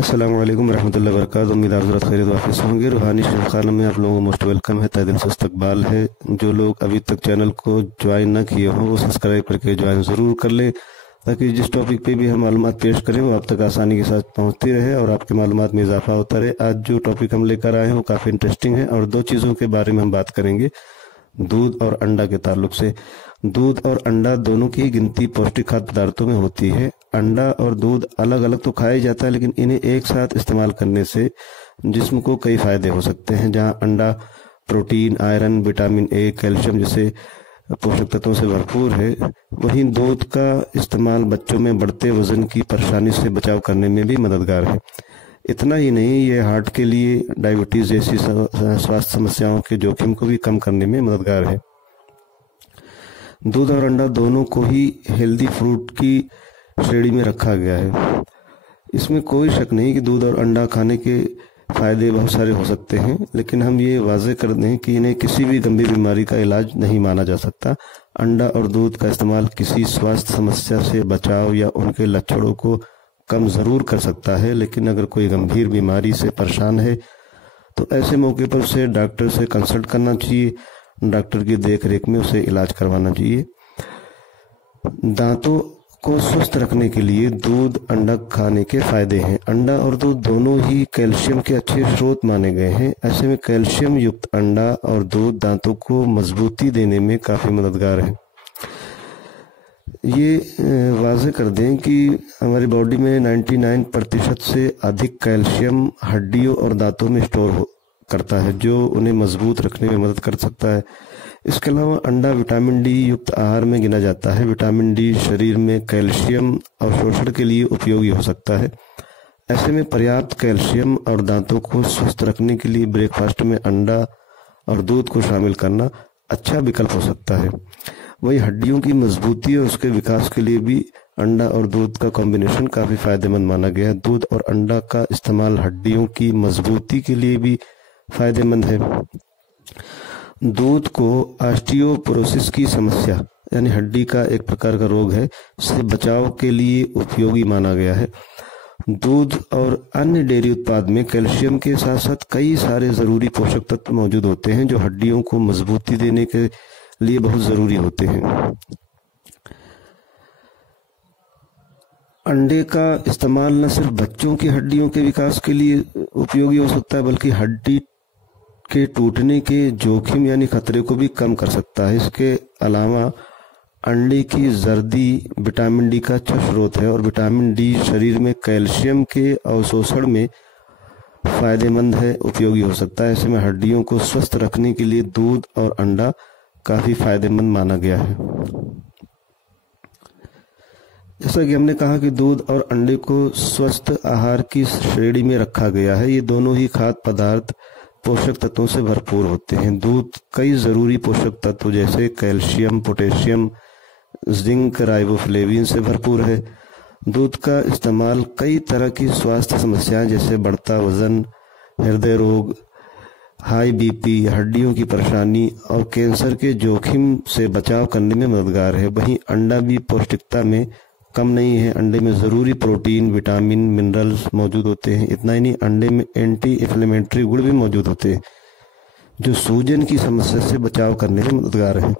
अस्सलाम वालेकुम रहमतुल्लाहि व बरकातहू। उम्मीद आप ज़रा खैरियत वाफिस होंगे। रूहानी शेख खाना में आप लोगों को मोस्ट वेलकम है, तहे दिल से इस्तकबाल है। जो लोग अभी तक चैनल को ज्वाइन ना किए हों वो सब्सक्राइब करके ज्वाइन ज़रूर कर लें, ताकि जिस टॉपिक पे भी हम मालूमात पेश करें वो आप तक आसानी के साथ पहुँचती रहे और आपके मालूमात में इजाफा होता रहे। आज जो टॉपिक हम लेकर आए हैं वो काफ़ी इंटरेस्टिंग है और दो चीज़ों के बारे में हम बात करेंगे दूध और अंडा के ताल्लुक से। दूध और अंडा दोनों की गिनती पौष्टिक खाद्य पदार्थों में होती है। अंडा और दूध अलग अलग तो खाया जाता है, लेकिन इन्हें एक साथ इस्तेमाल करने से जिस्म को कई फायदे हो सकते हैं। जहां अंडा protein, iron, vitamin A, calcium जैसे पोषक तत्वों से भरपूर है, वहीं दूध का इस्तेमाल बच्चों में बढ़ते वजन की परेशानी से बचाव करने में भी मददगार है। इतना ही नहीं, ये हार्ट के लिए, डायबिटीज जैसी स्वास्थ्य समस्याओं के जोखिम को भी कम करने में मददगार है। दूध और अंडा दोनों को ही हेल्दी फ्रूट की श्रेणी में रखा गया है। इसमें कोई शक नहीं कि दूध और अंडा खाने के फायदे बहुत सारे हो सकते हैं, लेकिन हम ये वाजे कर दें कि इन्हें किसी भी गंभीर बीमारी का इलाज नहीं माना जा सकता। अंडा और दूध का इस्तेमाल किसी स्वास्थ्य समस्या से बचाव या उनके लक्षणों को कम जरूर कर सकता है, लेकिन अगर कोई गंभीर बीमारी से परेशान है तो ऐसे मौके पर उसे डॉक्टर से कंसल्ट करना चाहिए। डॉक्टर की देख रेख में उसे इलाज करवाना चाहिए। दांतों को स्वस्थ रखने के लिए दूध अंडा खाने के फायदे हैं। अंडा और दूध दोनों ही कैल्शियम के अच्छे स्रोत माने गए हैं। ऐसे में कैल्शियम युक्त अंडा और दूध दांतों को मजबूती देने में काफी मददगार है। ये वाज़ेह कर दें कि हमारी बॉडी में 99% से अधिक कैल्शियम हड्डियों और दांतों में स्टोर करता है, जो उन्हें मजबूत रखने में मदद कर सकता है। इसके अलावा अंडा विटामिन डी युक्त आहार में गिना जाता है। विटामिन डी शरीर में कैल्शियम अवशोषण के लिए उपयोगी हो सकता है। ऐसे में पर्याप्त कैल्शियम और दांतों को स्वस्थ रखने के लिए ब्रेकफास्ट में अंडा और दूध को शामिल करना अच्छा विकल्प हो सकता है। वही हड्डियों की मजबूती और उसके विकास के लिए भी अंडा और दूध का कॉम्बिनेशन काफी फायदेमंद माना गया है। दूध और अंडा का इस्तेमाल हड्डियों की मजबूती के लिए भी फायदेमंद है। दूध को ऑस्टियोपोरोसिस की समस्या यानी हड्डी का एक प्रकार का रोग है, से बचाव के लिए उपयोगी माना गया है। दूध और अन्य डेयरी उत्पाद में कैल्शियम के साथ साथ कई सारे जरूरी पोषक तत्व मौजूद होते हैं, जो हड्डियों को मजबूती देने के लिए बहुत जरूरी होते हैं। अंडे का इस्तेमाल न सिर्फ बच्चों की हड्डियों के विकास के लिए उपयोगी हो सकता है, बल्कि हड्डी के टूटने के जोखिम यानी खतरे को भी कम कर सकता है। इसके अलावा अंडे की जर्दी विटामिन डी का अच्छा स्रोत है और विटामिन डी शरीर में कैल्शियम के अवशोषण में फायदेमंद है, उपयोगी हो सकता है। ऐसे में हड्डियों को स्वस्थ रखने के लिए दूध और अंडा काफी फायदेमंद माना गया है। जैसा कि हमने कहा कि दूध और अंडे को स्वस्थ आहार की श्रेणी में रखा गया है। ये दोनों ही खाद्य पदार्थ पोषक तत्वों से भरपूर होते हैं। दूध कई जरूरी पोषक तत्व जैसे कैल्शियम, पोटेशियम, जिंक, राइबोफ्लेविन से भरपूर है। दूध का इस्तेमाल कई तरह की स्वास्थ्य समस्याएं जैसे बढ़ता वजन, हृदय रोग, हाई बीपी, हड्डियों की परेशानी और कैंसर के जोखिम से बचाव करने में मददगार है। वहीं अंडा भी पौष्टिकता में कम नहीं है। अंडे में जरूरी प्रोटीन, विटामिन, मिनरल्स मौजूद होते हैं। इतना ही नहीं, अंडे में एंटी इन्फ्लेमेटरी गुण भी मौजूद होते हैं, जो सूजन की समस्या से बचाव करने में मददगार है।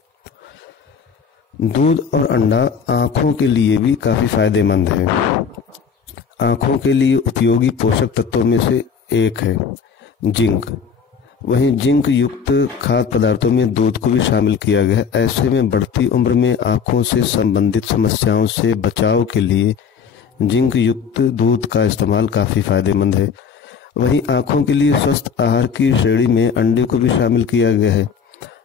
दूध और अंडा आंखों के लिए भी काफी फायदेमंद है। आंखों के लिए उपयोगी पोषक तत्वों में से एक है जिंक। वहीं जिंक युक्त खाद्य पदार्थों में दूध को भी शामिल किया गया है। ऐसे में बढ़ती उम्र में आंखों से संबंधित समस्याओं से बचाव के लिए जिंक युक्त दूध का इस्तेमाल काफी फायदेमंद है। वहीं आंखों के लिए स्वस्थ आहार की श्रेणी में अंडे को भी शामिल किया गया है।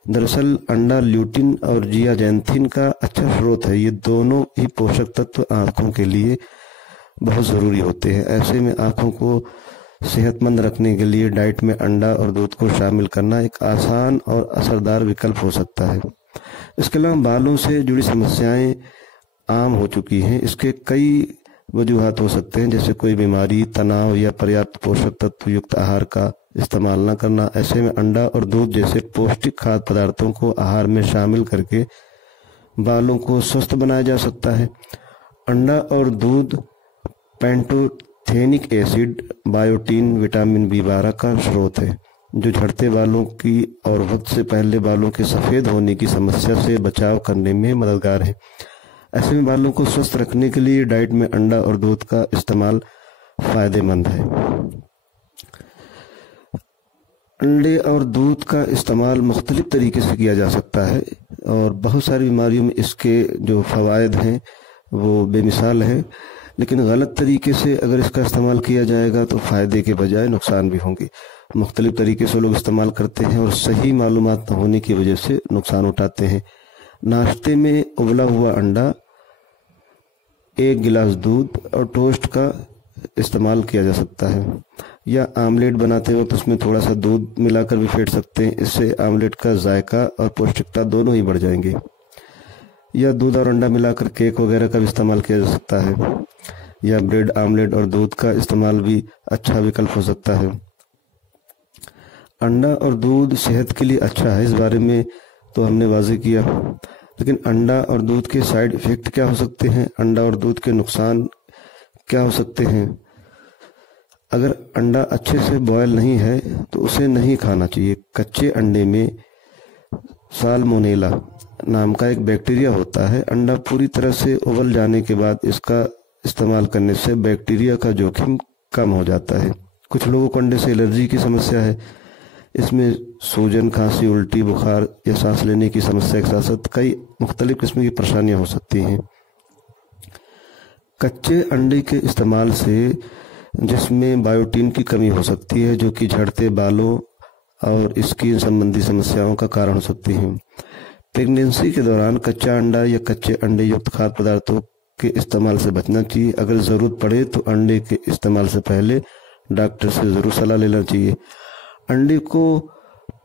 दरअसल अंडा ल्यूटिन और जियाजैंथिन का अच्छा स्रोत है। ये दोनों ही पोषक तत्व आंखों के लिए बहुत जरूरी होते हैं। ऐसे में आंखों को सेहतमंद रखने के लिए डाइट में अंडा और दूध को शामिल करना एक आसान और असरदार विकल्प हो सकता है। इसके अलावा बालों से जुड़ी समस्याएं आम हो चुकी हैं। इसके कई वजूहात हो सकते हैं, जैसे कोई बीमारी, तनाव या पर्याप्त पोषक तत्व युक्त आहार का इस्तेमाल न करना। ऐसे में अंडा और दूध जैसे पौष्टिक खाद्य पदार्थों को आहार में शामिल करके बालों को स्वस्थ बनाया जा सकता है। अंडा और दूध थेनिक एसिड बायोटीन विटामिन बी12 का स्रोत है, जो झड़ते बालों की और वक्त से पहले बालों के सफ़ेद होने की समस्या से बचाव करने में मददगार है। ऐसे में बालों को स्वस्थ रखने के लिए डाइट में अंडा और दूध का इस्तेमाल फायदेमंद है। अंडे और दूध का इस्तेमाल मुख्तलिफ तरीके से किया जा सकता है और बहुत सारी बीमारियों में इसके जो फ़वाइद हैं वो बेमिसाल हैं, लेकिन गलत तरीके से अगर इसका इस्तेमाल किया जाएगा तो फ़ायदे के बजाय नुकसान भी होंगे। मुख्तलिफ तरीके से लोग इस्तेमाल करते हैं और सही मालूमात न होने की वजह से नुकसान उठाते हैं। नाश्ते में उबला हुआ अंडा, 1 गिलास दूध और टोस्ट का इस्तेमाल किया जा सकता है, या आमलेट बनाते वक्त उसमें थोड़ा सा दूध मिलाकर भी फेंट सकते हैं। इससे आमलेट का जायका और पौष्टिकता दोनों ही बढ़ जाएंगे। या दूध और अंडा मिलाकर केक वगैरह का भी इस्तेमाल किया जा सकता है, या ब्रेड, आमलेट और दूध का इस्तेमाल भी अच्छा विकल्प हो सकता है। अंडा और दूध सेहत के लिए अच्छा है, इस बारे में तो हमने वाज़ेह किया, लेकिन अंडा और दूध के साइड इफ़ेक्ट क्या हो सकते हैं, अंडा और दूध के नुकसान क्या हो सकते हैं। अगर अंडा अच्छे से बॉयल नहीं है तो उसे नहीं खाना चाहिए। कच्चे अंडे में साल्मोनेला नाम का एक बैक्टीरिया होता है। अंडा पूरी तरह से उबल जाने के बाद इसका इस्तेमाल करने से बैक्टीरिया का जोखिम कम हो जाता है। कुछ लोगों को अंडे से एलर्जी की समस्या है। इसमें सूजन, खांसी, उल्टी, बुखार या सांस लेने की समस्या के साथ साथ कई मुख्तलिफ किस्म की परेशानियां हो सकती हैं। कच्चे अंडे के इस्तेमाल से जिसमें बायोटीन की कमी हो सकती है, जो कि झड़ते बालों और स्किन संबंधी समस्याओं का कारण हो सकती है। प्रेगनेंसी के दौरान कच्चा अंडा या कच्चे अंडे युक्त खाद्य पदार्थों के इस्तेमाल से बचना चाहिए। अगर ज़रूरत पड़े तो अंडे के इस्तेमाल से पहले डॉक्टर से ज़रूर सलाह लेना चाहिए। अंडे को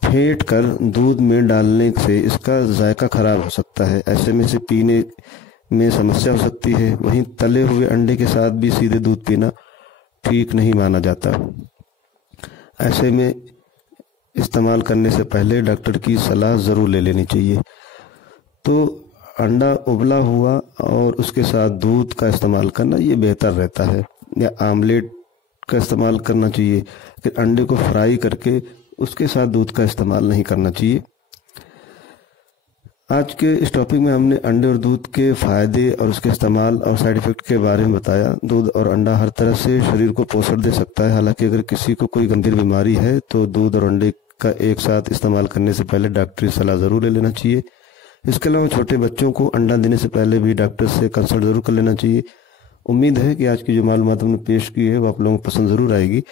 फेंट कर दूध में डालने से इसका जायका खराब हो सकता है, ऐसे में से पीने में समस्या हो सकती है। वहीं तले हुए अंडे के साथ भी सीधे दूध पीना ठीक नहीं माना जाता। ऐसे में इस्तेमाल करने से पहले डॉक्टर की सलाह ज़रूर ले लेनी चाहिए। तो अंडा उबला हुआ और उसके साथ दूध का इस्तेमाल करना ये बेहतर रहता है, या आमलेट का इस्तेमाल करना चाहिए कि अंडे को फ्राई करके उसके साथ दूध का इस्तेमाल नहीं करना चाहिए। आज के इस टॉपिक में हमने अंडे और दूध के फ़ायदे और उसके इस्तेमाल और साइड इफ़ेक्ट के बारे में बताया। दूध और अंडा हर तरह से शरीर को पोषण दे सकता है। हालांकि अगर किसी को कोई गंभीर बीमारी है तो दूध और अंडे का एक साथ इस्तेमाल करने से पहले डॉक्टरी सलाह ज़रूर ले लेना चाहिए। इसके अलावा छोटे बच्चों को अंडा देने से पहले भी डॉक्टर से कंसल्ट ज़रूर कर लेना चाहिए। उम्मीद है कि आज की जो मालूमात हमने पेश की है वो आप लोगों को पसंद ज़रूर आएगी,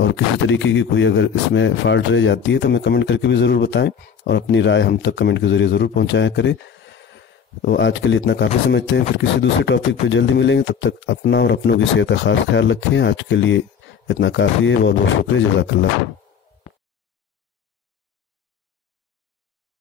और किसी तरीके की कोई अगर इसमें फॉल्ट रह जाती है तो हमें कमेंट करके भी ज़रूर बताएं और अपनी राय हम तक कमेंट के ज़रिए ज़रूर पहुंचाया करें। तो आज के लिए इतना काफ़ी समझते हैं, फिर किसी दूसरे टॉपिक पे जल्दी मिलेंगे। तब तक अपना और अपनों की सेहत का खास ख्याल रखें। आज के लिए इतना काफ़ी है। बहुत बहुत शुक्रिया। जज़ाकल्लाह।